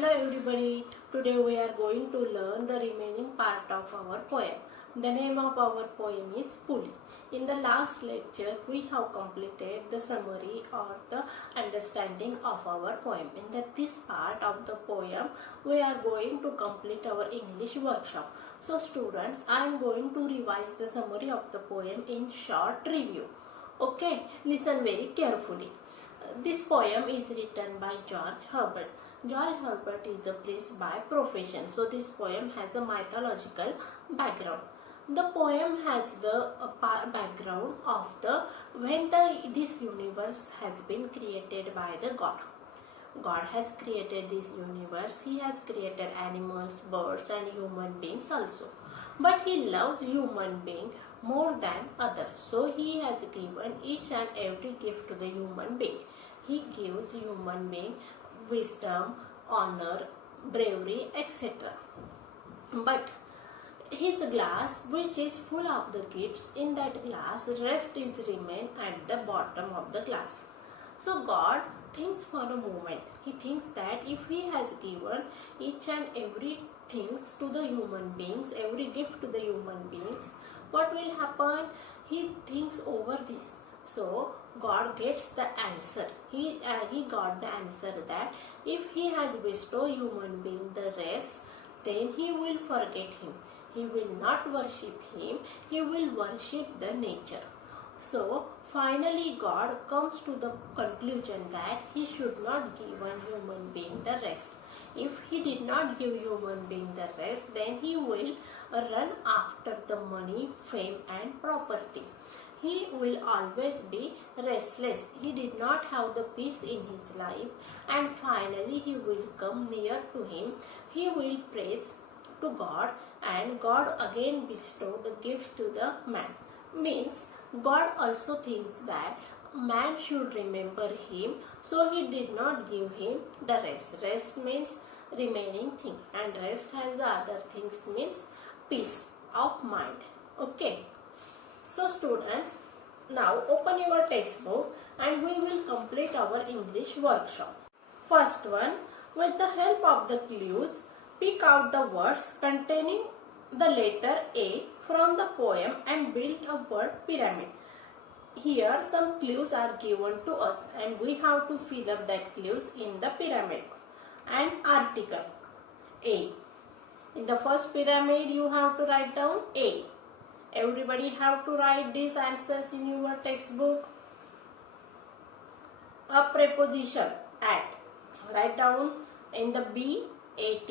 Hello everybody, today we are going to learn the remaining part of our poem. The name of our poem is Pulley. In the last lecture, we have completed the summary or the understanding of our poem. In this part of the poem, we are going to complete our English workshop. So students, I am going to revise the summary of the poem in short review. Okay, listen very carefully. This poem is written by George Herbert. George Herbert is a priest by profession. So this poem has a mythological background. The poem has the background of when this universe has been created by the God. God has created this universe. He has created animals, birds and human beings also. But He loves human being more than others. So He has given each and every gift to the human being. He gives human being wisdom, honor, bravery, etc. But His glass, which is full of the gifts, in that glass rest is remain at the bottom of the glass. So God thinks for a moment. He thinks that if He has given each and every things to the human beings, every gift to the human beings, what will happen? He thinks over this. So God gets the answer. He got the answer that if He has bestowed human being the rest, then He will forget Him. He will not worship Him. He will worship the nature. So finally God comes to the conclusion that He should not give one human being the rest. If He did not give human being the rest, then He will run after the money, fame and property. He will always be restless. He did not have the peace in his life, and finally He will come near to Him. He will praise to God, and God again bestow the gifts to the man. Means God also thinks that man should remember Him, so He did not give him the rest. Rest means remaining thing, and rest has the other things means peace of mind. Okay. So students, now open your textbook and we will complete our English workshop. First one, with the help of the clues, pick out the words containing the letter A from the poem and build a word pyramid. Here some clues are given to us and we have to fill up that clues in the pyramid. And article A. In the first pyramid you have to write down A. Everybody have to write these answers in your textbook. A preposition at. Write down in the B, at,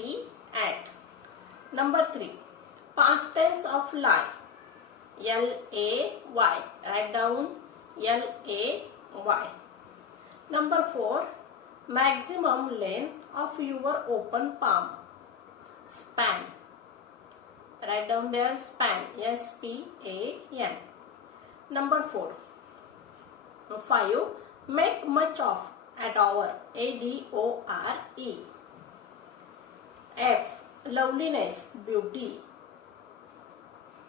at. Number 3. Past tense of lie. L-A-Y. Write down L-A-Y. Number 4. Maximum length of your open palm. Span. Write down there span. S-P-A-N. Number 4. 5. Make much of. Adore. A-D-O-R-E. F. Loveliness. Beauty.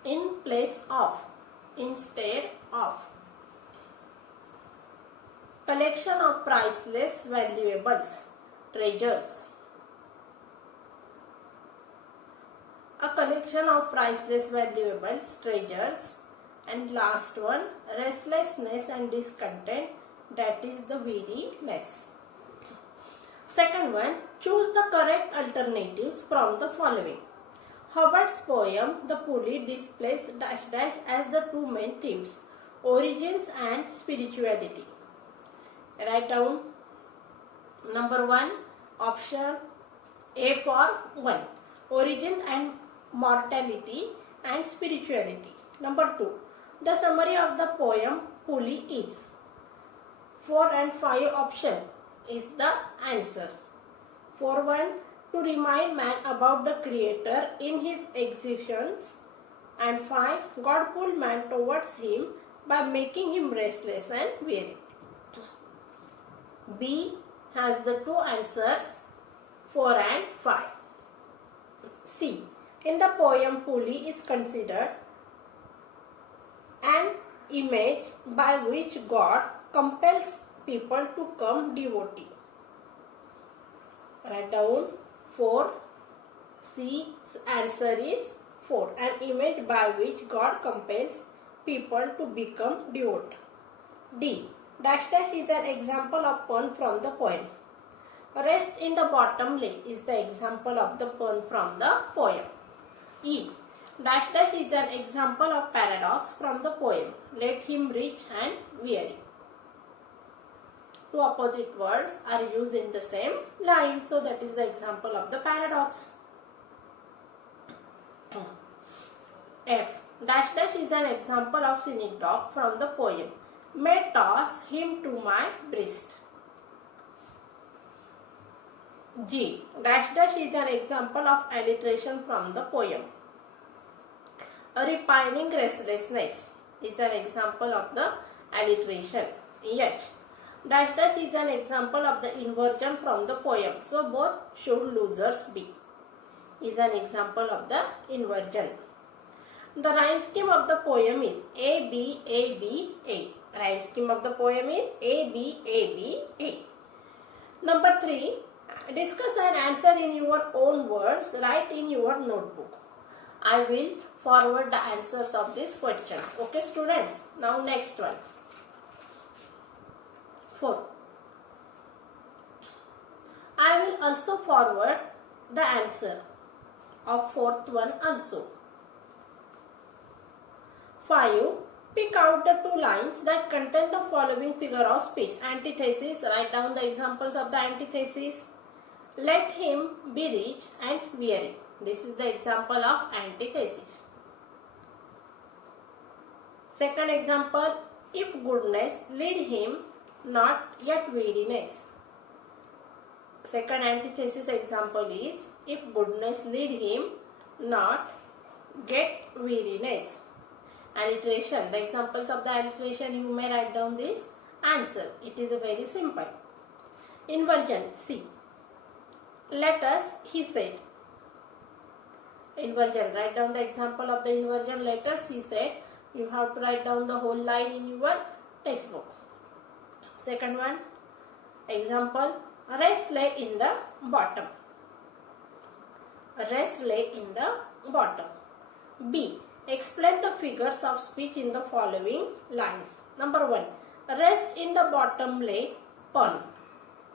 In place of. Instead of. Collection of priceless valuables. Treasures. A collection of priceless valuables, treasures. And last one, restlessness and discontent, that is the weariness. Second one, choose the correct alternatives from the following. Herbert's poem, The Pulley, displays dash dash as the two main themes, origins and spirituality. Write down number 1, option A for 1, origin and mortality and spirituality. Number 2. The summary of the poem Pulley is. 4 and 5 option is the answer. 4.1. To remind man about the Creator in his existence. And 5. God pulled man towards Him by making him restless and weary. B has the two answers, 4 and 5. C. In the poem, Pulley is considered an image by which God compels people to come devotee. Write down 4. C's answer is 4. An image by which God compels people to become devout. D. Dash dash is an example of pun from the poem. Rest in the bottom lay is the example of the pun from the poem. E. Dash dash is an example of paradox from the poem. Let him rich and weary. Two opposite words are used in the same line, so that is the example of the paradox. F. Dash dash is an example of cynic dog from the poem. May toss him to my breast. G. Dash dash is an example of alliteration from the poem. A repining restlessness is an example of the alliteration. H. Dash dash is an example of the inversion from the poem. So both should losers be is an example of the inversion. The rhyme scheme of the poem is A, B, A, B, A. Rhyme scheme of the poem is A, B, A, B, A. Number 3. Discuss and answer in your own words. Write in your notebook. I will forward the answers of these questions. Okay, students. Now next one. 4. I will also forward the answer of fourth one also. 5. Pick out the 2 lines that contain the following figure of speech. Antithesis. Write down the examples of the antithesis. Let him be rich and weary. This is the example of antithesis. Second example. If goodness lead him, not yet weariness. Second antithesis example is if goodness lead him, not get weariness. Alliteration. The examples of the alliteration, you may write down this answer. It is a very simple. Inversion. C. Let us, he said. Inversion. Write down the example of the inversion. Let us, he said. You have to write down the whole line in your textbook. Second one. Example. Rest lay in the bottom. Rest lay in the bottom. B. Explain the figures of speech in the following lines. Number 1. Rest in the bottom lay pun.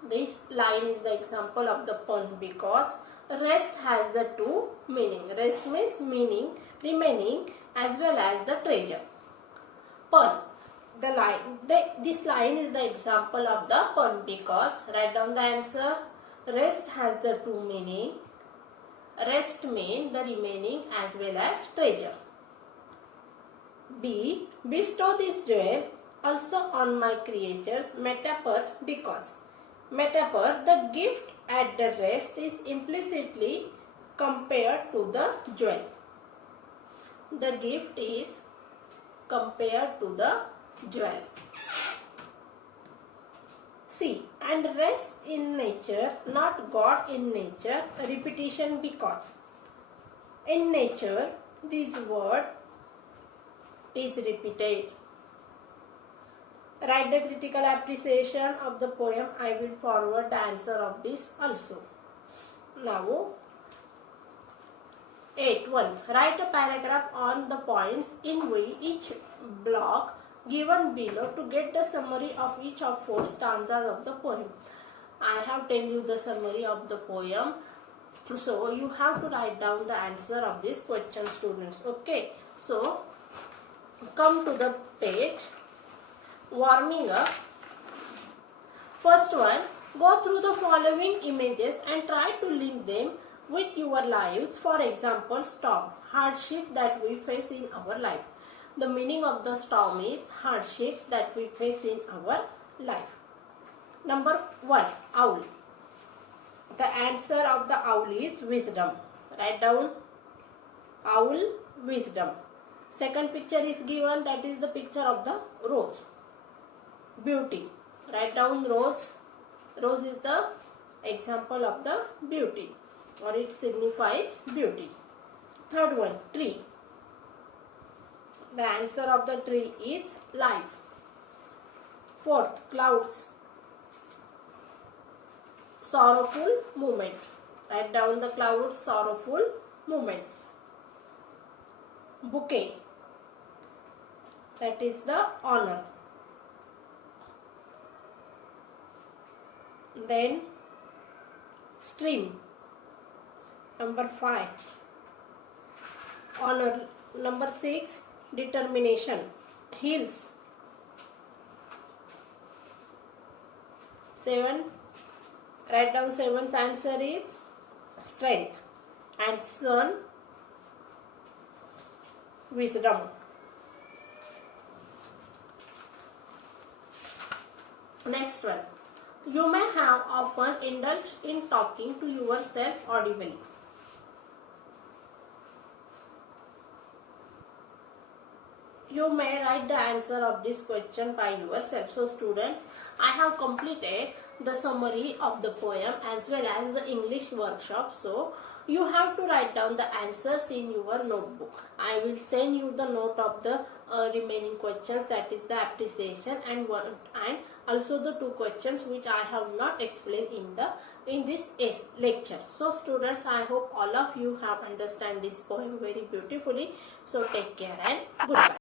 This line is the example of the pun because rest has the 2 meaning. Rest means meaning, remaining as well as the treasure. Pun. This line is the example of the pun because write down the answer. Rest has the 2 meaning. Rest means the remaining as well as treasure. B. Bestow this jewel also on my creatures. Metaphor because. Metaphor, the gift at the rest is implicitly compared to the jewel. The gift is compared to the jewel. C. And rest in nature, not God in nature. Repetition because. In nature, this word is repeated. Write the critical appreciation of the poem. I will forward the answer of this also. Now, 8.1. Write a paragraph on the points in each block given below to get the summary of each of 4 stanzas of the poem. I have tell you the summary of the poem. So, you have to write down the answer of this question, students. Okay. So, come to the page. Warming up. First one, go through the following images and try to link them with your lives. For example, storm, hardship that we face in our life. The meaning of the storm is hardships that we face in our life. Number 1, owl. The answer of the owl is wisdom. Write down owl, wisdom. Second picture is given, that is the picture of the rose. Beauty. Write down rose. Rose is the example of the beauty, or it signifies beauty. Third one, tree. The answer of the tree is life. Fourth, clouds. Sorrowful moments. Write down the cloud's sorrowful moments. Bouquet, that is the honor. Then stream, number 5. Honor, number 6. Determination, hills. 7. Write down 7's answer is strength, and sun, wisdom. Next one. You may have often indulged in talking to yourself audibly. You may write the answer of this question by yourself. So students, I have completed the summary of the poem as well as the English workshop. So you have to write down the answers in your notebook. I will send you the note of the remaining questions, that is the appreciation and also the 2 questions which I have not explained in this lecture. So students, I hope all of you have understand this poem very beautifully. So take care and goodbye.